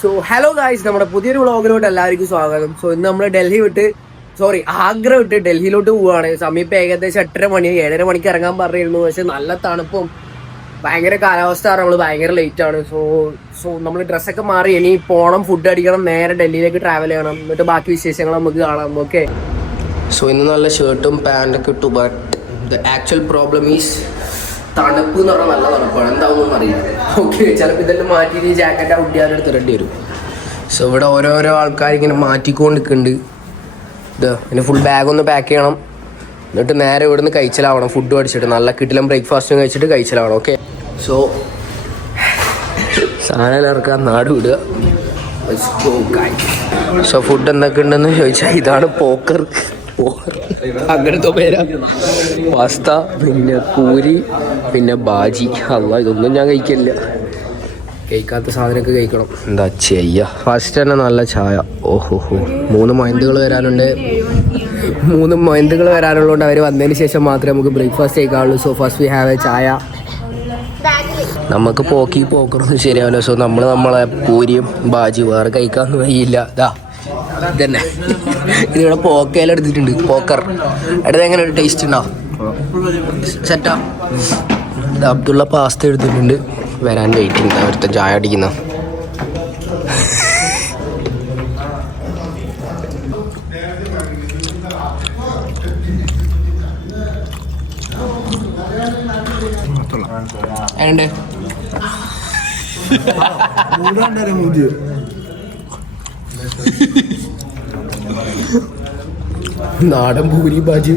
So hello guys, നമ്മുടെ പുതിയൊരു വ്ളോഗിലോട്ട് എല്ലാവർക്കും സ്വാഗതം. സോ ഇന്ന് നമ്മൾ ആഗ്ര വിട്ട് ഡൽഹിയിലോട്ട് പോവുകയാണ്. സമയം ഇപ്പം ഏകദേശം 8:30 മണി, 7:30 മണിക്ക് ഇറങ്ങാൻ പറഞ്ഞിരുന്നു. പക്ഷെ നല്ല തണുപ്പും ഭയങ്കര കാലാവസ്ഥ, നമ്മൾ ഭയങ്കര ലേറ്റ് ആണ്. സോ നമ്മൾ ഡ്രസ്സൊക്കെ മാറി ഇനി പോകണം, ഫുഡ് അടിക്കണം, നേരെ ഡൽഹിയിലേക്ക് ട്രാവൽ ചെയ്യണം. എന്നിട്ട് ബാക്കി വിശേഷങ്ങൾ നമുക്ക് കാണാം. ഓക്കെ, സോ ഇന്ന് നല്ല ഷർട്ടും പാൻറ്റൊക്കെ ഇട്ടു. But the actual problem is തണുപ്പ് എന്ന് പറഞ്ഞാൽ നല്ല തണുപ്പാണ്. എന്താണെന്നൊന്നും അറിയില്ല. ഓക്കെ, ചിലപ്പോൾ ഇതെല്ലാം മാറ്റിയിട്ട് ജാക്കറ്റ് ഔട്ടിയാലെടുത്ത് ഇടേണ്ടി വരും. സോ ഇവിടെ ഓരോരോ ആൾക്കാർ ഇങ്ങനെ മാറ്റിക്കൊണ്ടിരിക്കുന്നുണ്ട്. പിന്നെ ഫുൾ ബാഗൊന്ന് പാക്ക് ചെയ്യണം. എന്നിട്ട് നേരെ ഇവിടെ നിന്ന് കഴിച്ചിലാവണം. ഫുഡ് അടിച്ചിട്ട് നല്ല കിട്ടിലും ബ്രേക്ക്ഫാസ്റ്റും കഴിച്ചിട്ട് കഴിച്ചിലാവണം. ഓക്കെ, സോ സാധനം ഇറക്കാൻ നാട് വിടുക. സോ ഫുഡ് എന്തൊക്കെ ഉണ്ടെന്ന് ചോദിച്ചാൽ ഇതാണ് പോക്കർ, അങ്ങനത്തെ പേരാ. പാസ്ത, പിന്നെ പൂരി, പിന്നെ ബാജി. അല്ല, ഇതൊന്നും ഞാൻ കഴിക്കില്ല. കഴിക്കാത്ത സാധനമൊക്കെ കഴിക്കണം. എന്താ ചെയ്യ. ഫസ്റ്റ് തന്നെ നല്ല ചായ. ഓഹോ, 3 മൊയന്തുകൾ വരാനുള്ളതുകൊണ്ട് അവർ വന്നതിന് ശേഷം മാത്രമേ നമുക്ക് ബ്രേക്ക്ഫാസ്റ്റ് കഴിക്കാവുള്ളൂ. So first we have a chai. നമുക്ക് പോക്കറൊന്നും ശരിയാവില്ല. സോ നമ്മളെ പൂരിയും ബാജി വേറെ കഴിക്കാമെന്ന് വയ്യില്ല. ഇതന്നെ ഇതിവിടെ പോക്കയിലെടുത്തിട്ടുണ്ട്. പോക്കർ എടുത്ത് എങ്ങനെ ഒരു ടേസ്റ്റ് ഉണ്ടോ? സെറ്റാ. അബ്ദുള്ള പാസ്ത എടുത്തിട്ടുണ്ട്. വരാൻ വെയിറ്റിംഗ്. അവിടുത്തെ ചായ അടിക്കുന്ന നാടൻ പൂരി ബാജി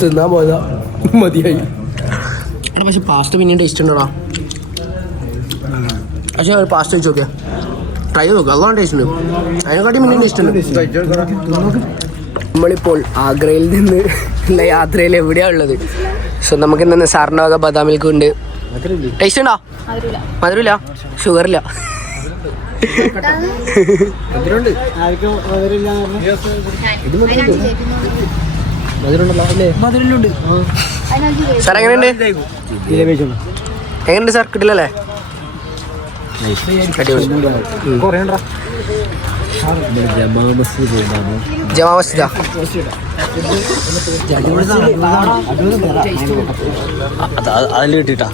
തിന്നാൻ പോയതാ, മതിയായി. പക്ഷെ പാസ്ത പിന്നെയും ടേസ്റ്റ് ഉണ്ടോടാ. പക്ഷേ പാസ്ത വെച്ച് നോക്കിയാ, ട്രൈ ചെയ്ത് നോക്കുക. അതാണ് ടേസ്റ്റ് ഉണ്ട്. അതിനെക്കാട്ടി പിന്നെയും ടേസ്റ്റ് ഉണ്ട്. നമ്മളിപ്പോൾ ആഗ്രയിൽ നിന്ന് ഉള്ള യാത്രയിൽ എവിടെയാണ് ഉള്ളത്? സോ നമുക്ക് ഇന്ന് സാറിൻ്റെ ബദാം മിൽക്ക് ഉണ്ട്. ടേസ്റ്റ് ഉണ്ടോ? മധുരമില്ല, ഷുഗറില്ല. സാർ എങ്ങനെയുണ്ട്? എങ്ങനെയുണ്ട് സാർ? കിട്ടില്ലല്ലേ? ജമാ മസ്ജിദാ? അതിൽ കിട്ടിട്ടാ.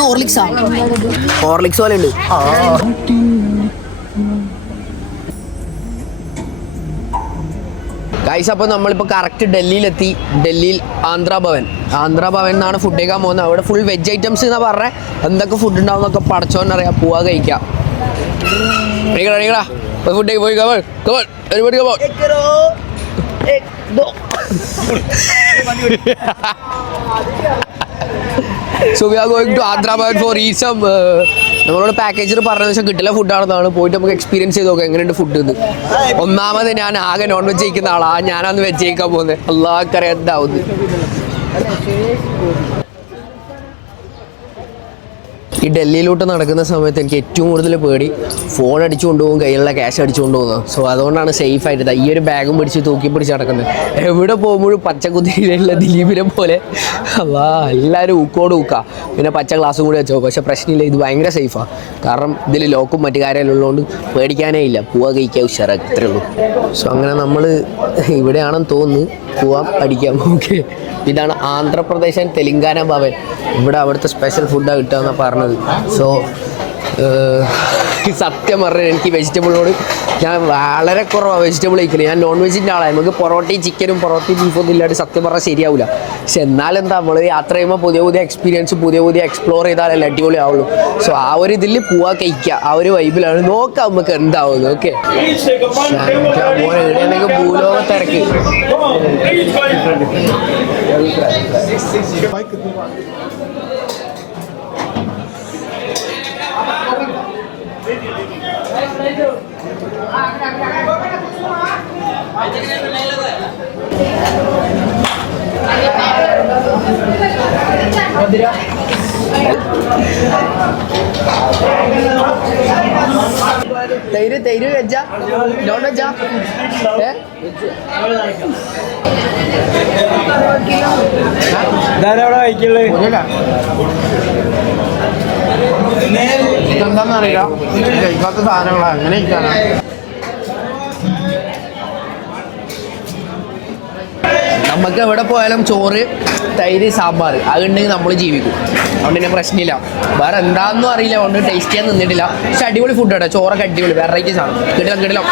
ഹോർലിക്സ് പോലെ ഉണ്ട്. ഗൈസ്, അപ്പോൾ നമ്മളിപ്പോൾ കറക്റ്റ് ഡൽഹിയിലെത്തി. ഡൽഹിയിൽ ആന്ധ്രാഭവൻ എന്നാണ് ഫുഡ് കഴിക്കാൻ പോകുന്നത്. അവിടെ ഫുൾ വെജ് ഐറ്റംസ് എന്നാ പറഞ്ഞത്. എന്തൊക്കെ ഫുഡ് ഉണ്ടാവും എന്നൊക്കെ പടച്ചോന്നറിയാം. പോവാ കഴിക്കാം. ഫുഡ് പോയി ഒരുപാട്. So we are going to Andhra Bhavan for eat some. നമ്മളോട് പാക്കേജിൽ പറഞ്ഞ വെച്ചാൽ കിട്ടില്ല ഫുഡാണെന്നാണ്. പോയിട്ട് നമുക്ക് എക്സ്പീരിയൻസ് ചെയ്ത് നോക്കാം എങ്ങനെയുണ്ട് ഫുഡ് എന്ന്. ഒന്നാമത് ഞാൻ ആകെ നോൺ വെജ് കഴിക്കുന്ന ആളാ. ഞാനന്ന് വെജ് കഴിക്കാൻ പോകുന്നത്. അല്ലാഹ്ക്കറിയാം എന്താവുന്നത്. ഈ ഡൽഹിയിലോട്ട് നടക്കുന്ന സമയത്ത് എനിക്ക് ഏറ്റവും കൂടുതൽ പേടി ഫോൺ അടിച്ചു കൊണ്ടുപോകും, കയ്യിലുള്ള ക്യാഷ് അടിച്ചു കൊണ്ടുപോകുന്നത്. സോ അതുകൊണ്ടാണ് സേഫ് ആയിട്ട് ഈ ഒരു ബാഗും പിടിച്ച് തൂക്കി പിടിച്ച് നടക്കുന്നത്. എവിടെ പോകുമ്പോഴും പച്ചക്കുതിരയിലുള്ള ദിലീപിനെ പോലെ എല്ലാവരും ഊക്കോട് ഊക്കാം. പിന്നെ പച്ച ഗ്ലാസ്സും കൂടി വെച്ചോ. പക്ഷേ പ്രശ്നമില്ല, ഇത് ഭയങ്കര സേഫാണ്. കാരണം ഇതിൽ ലോക്കും മറ്റു കാര്യമെല്ലാം ഉള്ളതുകൊണ്ട് പേടിക്കാനേ ഇല്ല. പോവാ കഴിക്കാൻ ഉഷാറാക്കി, ഇത്രേ ഉള്ളൂ. സോ അങ്ങനെ നമ്മൾ ഇവിടെയാണെന്ന് തോന്നുന്നു. പോവാം, അടിക്കാം. ഓക്കെ, ഇതാണ് ആന്ധ്രാപ്രദേശ് ആൻഡ് തെലങ്കാന ഭവൻ. ഇവിടെ അവിടുത്തെ സ്പെഷ്യൽ ഫുഡാണ് കിട്ടുകയെന്നാണ് പറഞ്ഞത്. സോ സത്യം പറഞ്ഞാൽ എനിക്ക് വെജിറ്റബിളിനോട് ഞാൻ വളരെ കുറവാണ് വെജിറ്റബിൾ കഴിക്കുന്നത്. ഞാൻ നോൺ വെജിൻ്റെ ആളാണ്. നമുക്ക് പൊറോട്ടയും ചിക്കനും പൊറോട്ടയും ബീഫൊന്നും ഇല്ലാണ്ട് സത്യം പറഞ്ഞാൽ ശരിയാവില്ല. പക്ഷെ എന്നാലെന്താ, നമ്മൾ യാത്ര ചെയ്യുമ്പോൾ പുതിയ എക്സ്പീരിയൻസ് പുതിയ എക്സ്പ്ലോർ ചെയ്താലല്ലേ അടിപൊളി ആവുള്ളൂ. സോ ആ ഒരു ഇതിൽ പോവാ കഴിക്കുക, ആ ഒരു വൈബിലാണ്. നോക്കാം നമുക്ക് എന്താവുന്നു. ഓക്കെ, ഭൂലോക തിരക്ക്. തൈര് തൈര് വെച്ചാ നോൺ വെച്ചാ ധാരാളം കഴിക്കുള്ളൂ. എന്താണെന്നറിയില്ല, കഴിക്കാത്ത സാധനങ്ങളാണ്. അങ്ങനെ കഴിക്കാനാ. നമുക്ക് എവിടെ പോയാലും ചോറ് തൈര് സാമ്പാർ അതുണ്ടെങ്കിൽ നമ്മൾ ജീവിക്കും. അതുകൊണ്ട് തന്നെ പ്രശ്നമില്ല. വേറെ എന്താണെന്നും അറിയില്ല, അതുകൊണ്ട് ടേസ്റ്റ് ചെയ്യാൻ നിന്നിട്ടില്ല. പക്ഷെ അടിപൊളി ഫുഡ് കേട്ടോ, ചോറൊക്കെ അടിപൊളി വെറൈറ്റീസ് ആണ്. കിടിലം.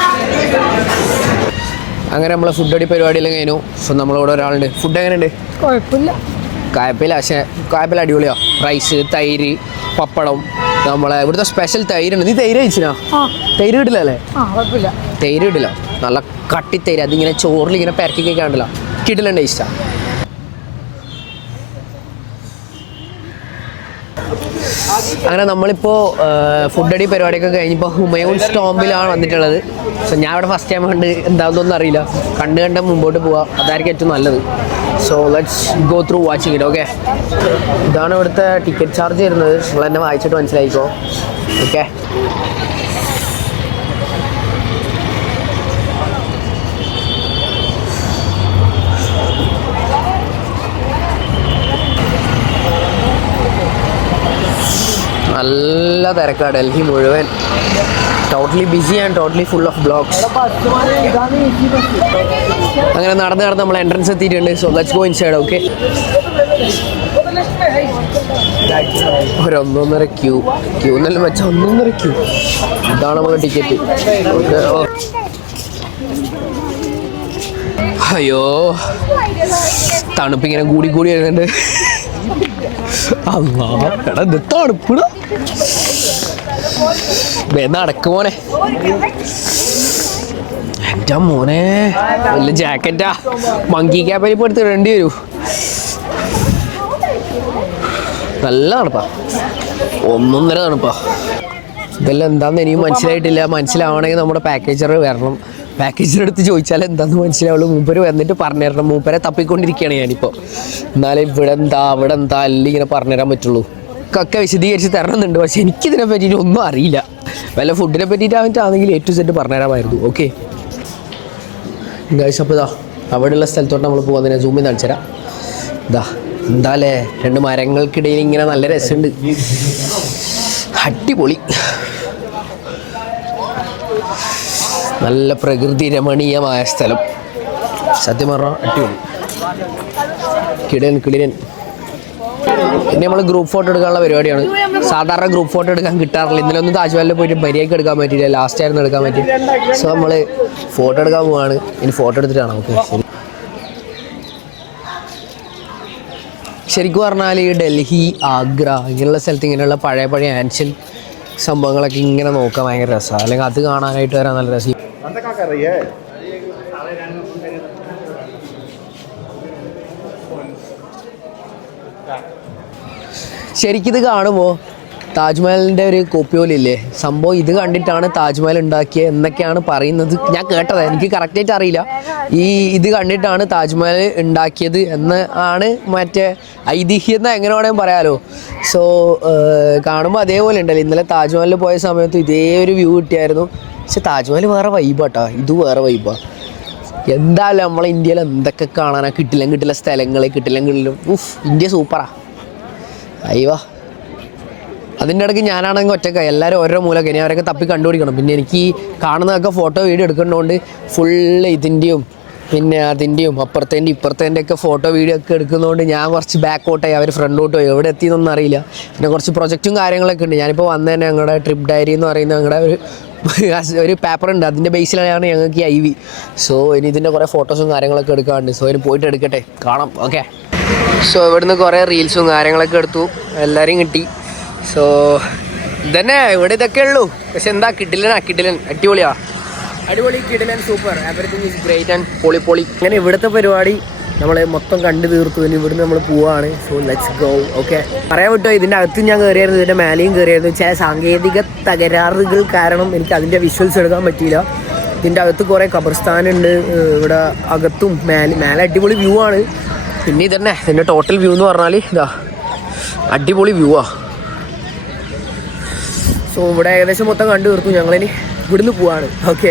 അങ്ങനെ നമ്മളെ ഫുഡ് അടി പരിപാടിയെല്ലാം കഴിഞ്ഞു. സോ നമ്മളിവിടെ ഒരാളുണ്ട്. ഫുഡ് എങ്ങനെയുണ്ട്? കുഴപ്പമില്ല. പക്ഷേ കായപ്പല അടിപൊളിയാ. റൈസ്, തൈര്, പപ്പടം, നമ്മളെ ഇവിടുത്തെ സ്പെഷ്യൽ തൈരുണ്ട്. നീ തൈര് കഴിച്ചിനാ? തൈര് കിട്ടില്ല അല്ലേ? തൈര് കിട്ടില്ല. നല്ല കട്ടിത്തൈര്, അതിങ്ങനെ ചോറിൽ ഇങ്ങനെ പെരക്കി കഴിക്കാണ്ടല്ലോ, കിട്ടില്ല ടേസ്റ്റാണ്. അങ്ങനെ നമ്മളിപ്പോൾ ഫുഡ് അടി പരിപാടിയൊക്കെ കഴിഞ്ഞിപ്പോൾ ഹുമയൂൺ സ്റ്റോമ്പിലാണ് വന്നിട്ടുള്ളത്. സോ ഞാൻ ഇവിടെ ഫസ്റ്റ് ടൈം കണ്ട് എന്താണെന്നൊന്നും അറിയില്ല. കണ്ട് മുമ്പോട്ട് പോവാം, അതായിരിക്കും ഏറ്റവും നല്ലത്. So let's go through watching it. Okay, ഇതാണ് ഇവിടുത്തെ ടിക്കറ്റ് ചാർജ് വരുന്നത്. നിങ്ങൾ എന്നെ വായിച്ചിട്ട് മനസ്സിലായിക്കോ. ഓക്കെ, നല്ല തിരക്കാണ് ഡൽഹി മുഴുവൻ. Totally busy and totally full of blogs. അങ്ങനെ നടന്ന് നമ്മൾ എൻട്രൻസ് എത്തിയിട്ടുണ്ട്. So let's go inside. Okay, ഒന്നൊന്നര ക്യൂ എന്നെല്ലാം വെച്ചാൽ 1.5 ക്യൂ. ഇതാണ് നമ്മുടെ ടിക്കറ്റ്. അയ്യോ, തണുപ്പിങ്ങനെ കൂടി വരുന്നുണ്ട്. തണുപ്പിട നടക്കുമോനെ, എൻ്റെ മോനെ വലിയ ജാക്കറ്റാ. മങ്കി ക്യാപ്പിൽ ഇപ്പോൾ എടുത്ത് ഇടേണ്ടി വരൂ. നല്ല തണുപ്പാ, 1.5 തണുപ്പാ. ഇതെല്ലാം എന്താണെന്ന് എനിക്ക് മനസ്സിലായിട്ടില്ല. മനസ്സിലാവണമെങ്കിൽ നമ്മുടെ പാക്കേജർ വരണം. പാക്കേജിൻ്റെ അടുത്ത് ചോദിച്ചാൽ എന്താണെന്ന് മനസ്സിലാവുള്ളൂ. മൂപ്പര് വന്നിട്ട് പറഞ്ഞു തരണം. മൂപ്പരെ തപ്പിക്കൊണ്ടിരിക്കുകയാണ് ഞാനിപ്പോൾ. എന്നാലേ ഇവിടെ എന്താ എല്ലാം ഇങ്ങനെ പറഞ്ഞുതരാൻ പറ്റുള്ളൂ. ഒക്കെ വിശദീകരിച്ച് തരണമെന്നുണ്ട്, പക്ഷെ എനിക്കിതിനെ പറ്റിയിട്ട് ഒന്നും അറിയില്ല. വല്ല ഫുഡിനെ പറ്റിയിട്ടാണെങ്കിൽ A to Z പറഞ്ഞുതരാമായിരുന്നു. ഓക്കെ ഗൈസ്, അപ്പോൾ ഇതാ അവിടെയുള്ള സ്ഥലത്തോട്ട് നമ്മൾ പോകുന്നതിനെ സൂം ചെയ്ത് കാണിച്ചു തരാം. ഇതാ എന്താല്ലേ, 2 മരങ്ങൾക്കിടയിൽ ഇങ്ങനെ നല്ല രസമുണ്ട്. അടിപൊളി, നല്ല പ്രകൃതി രമണീയമായ സ്ഥലം. സത്യം പറഞ്ഞാൽ അടിപൊളി, കിടിലൻ. പിന്നെ നമ്മൾ ഗ്രൂപ്പ് ഫോട്ടോ എടുക്കാനുള്ള പരിപാടിയാണ്. സാധാരണ ഗ്രൂപ്പ് ഫോട്ടോ എടുക്കാൻ കിട്ടാറില്ല. ഇന്നലെ ഒന്ന് താജ്മഹലിൽ പോയിട്ട് മര്യാദയ്ക്ക് എടുക്കാൻ പറ്റിയില്ല. ലാസ്റ്റ് ആയിരുന്നു എടുക്കാൻ പറ്റി. സോ നമ്മൾ ഫോട്ടോ എടുക്കാൻ പോവാണ്. ഇനി ഫോട്ടോ എടുത്തിട്ടാണ് നമുക്ക് ശരി. ശരിക്കും പറഞ്ഞാൽ ഈ ഡൽഹി, ആഗ്ര ഇങ്ങനെയുള്ള സ്ഥലത്ത് ഇങ്ങനെയുള്ള പഴയ ആൻഷ്യൻ സംഭവങ്ങളൊക്കെ ഇങ്ങനെ നോക്കാൻ ഭയങ്കര രസമാണ്. അല്ലെങ്കിൽ അത് കാണാനായിട്ട് വരാൻ നല്ല രസം. ശരിക്കും ഇത് കാണുമ്പോൾ താജ്മഹലിൻ്റെ ഒരു കോപ്പി പോലെ ഇല്ലേ സംഭവം. ഇത് കണ്ടിട്ടാണ് താജ്മഹൽ ഉണ്ടാക്കിയത് എന്നൊക്കെയാണ് പറയുന്നത്. ഞാൻ കേട്ടത്, എനിക്ക് കറക്റ്റായിട്ട് അറിയില്ല. ഇത് കണ്ടിട്ടാണ് താജ്മഹൽ ഉണ്ടാക്കിയത് എന്ന് ആണ് മറ്റേ ഐതിഹ്യം എന്ന് എങ്ങനെ വേണമെങ്കിൽ പറയാമല്ലോ. സോ കാണുമ്പോൾ അതേപോലെ ഉണ്ടല്ലോ. ഇന്നലെ താജ്മഹലിൽ പോയ സമയത്ത് ഇതേ ഒരു വ്യൂ കിട്ടിയായിരുന്നു. പക്ഷെ താജ്മഹൽ വേറെ വൈബാട്ടോ, ഇത് വേറെ വൈബാണ്. എന്തായാലും നമ്മളെ ഇന്ത്യയിൽ എന്തൊക്കെ കാണാനാണ്. കിട്ടില്ല സ്ഥലങ്ങൾ, കിട്ടിലും ഇന്ത്യ സൂപ്പറാ. അയ്യോ, അതിൻ്റെ ഇടയ്ക്ക് ഞാനാണെങ്കിൽ ഒറ്റക്കായി. എല്ലാവരും ഓരോ മൂലമൊക്കെ, ഇനി അവരൊക്കെ തപ്പി കണ്ടുപിടിക്കണം. പിന്നെ എനിക്ക് കാണുന്നതൊക്കെ ഫോട്ടോ വീഡിയോ എടുക്കുന്നതുകൊണ്ട് ഫുള്ള് ഇതിൻ്റെയും പിന്നെ അതിൻ്റെയും ഇപ്പുറത്തേൻ്റെ ഒക്കെ ഫോട്ടോ വീഡിയോ ഒക്കെ എടുക്കുന്നതുകൊണ്ട് ഞാൻ കുറച്ച് ബാക്കോട്ടായി. അവർ ഫ്രണ്ടോട്ട് പോയി. എവിടെ എത്തിയെന്നൊന്നും അറിയില്ല. പിന്നെ കുറച്ച് പ്രൊജക്റ്റും കാര്യങ്ങളൊക്കെ ഉണ്ട്. ഞാനിപ്പോൾ വന്നതന്നെ ഞങ്ങളുടെ ട്രിപ്പ് ഡയറി എന്ന് പറയുന്ന ഞങ്ങളുടെ ഒരു പേപ്പറുണ്ട്. അതിൻ്റെ ബേസിലാണ് ഞങ്ങൾക്ക് ഈ IV. സോ ഇനി ഇതിൻ്റെ കുറേ ഫോട്ടോസും കാര്യങ്ങളൊക്കെ എടുക്കാറുണ്ട്. സോ ഇനി പോയിട്ട് എടുക്കട്ടെ, കാണാം. ഓക്കെ, സോ ഇവിടുന്ന് കുറേ റീൽസും കാര്യങ്ങളൊക്കെ എടുത്തു, എല്ലാവരെയും കിട്ടി. സോ ഇതന്നെ ഇവിടെ ഇതൊക്കെ ഉള്ളൂ. പക്ഷെ എന്താ കിടിലൻ അടിപൊളി കിടിലൻ super. Everything is great and പൊളി. അങ്ങനെ ഇവിടുത്തെ പരിപാടി നമ്മൾ മൊത്തം കണ്ടു തീർത്തു. ഇനി ഇവിടുന്ന് നമ്മൾ പോവാണ്. So let's go. ഓക്കെ, പറയാൻ പറ്റുമോ, ഇതിൻ്റെ അകത്തും ഞാൻ കയറിയായിരുന്നു, ഇതിൻ്റെ മേലെയും കയറിയായിരുന്നു. ചില സാങ്കേതിക തകരാറുകൾ കാരണം എനിക്ക് അതിൻ്റെ വിഷ്വൽസ് എടുക്കാൻ പറ്റിയില്ല. ഇതിൻ്റെ അകത്ത് കുറേ ഖബർസ്ഥാനുണ്ട്. ഇവിടെ അകത്തും മേലെ അടിപൊളി വ്യൂ ആണ്. പിന്നെ ഇതന്നെ ഇതിൻ്റെ ടോട്ടൽ വ്യൂ എന്ന് പറഞ്ഞാൽ ഇതാ അടിപൊളി വ്യൂ ആ. സോ ഇവിടെ ഏകദേശം മൊത്തം കണ്ടു തീർത്തു. ഞങ്ങളിനി ഇവിടുന്ന് പോവാണ്. ഓക്കെ.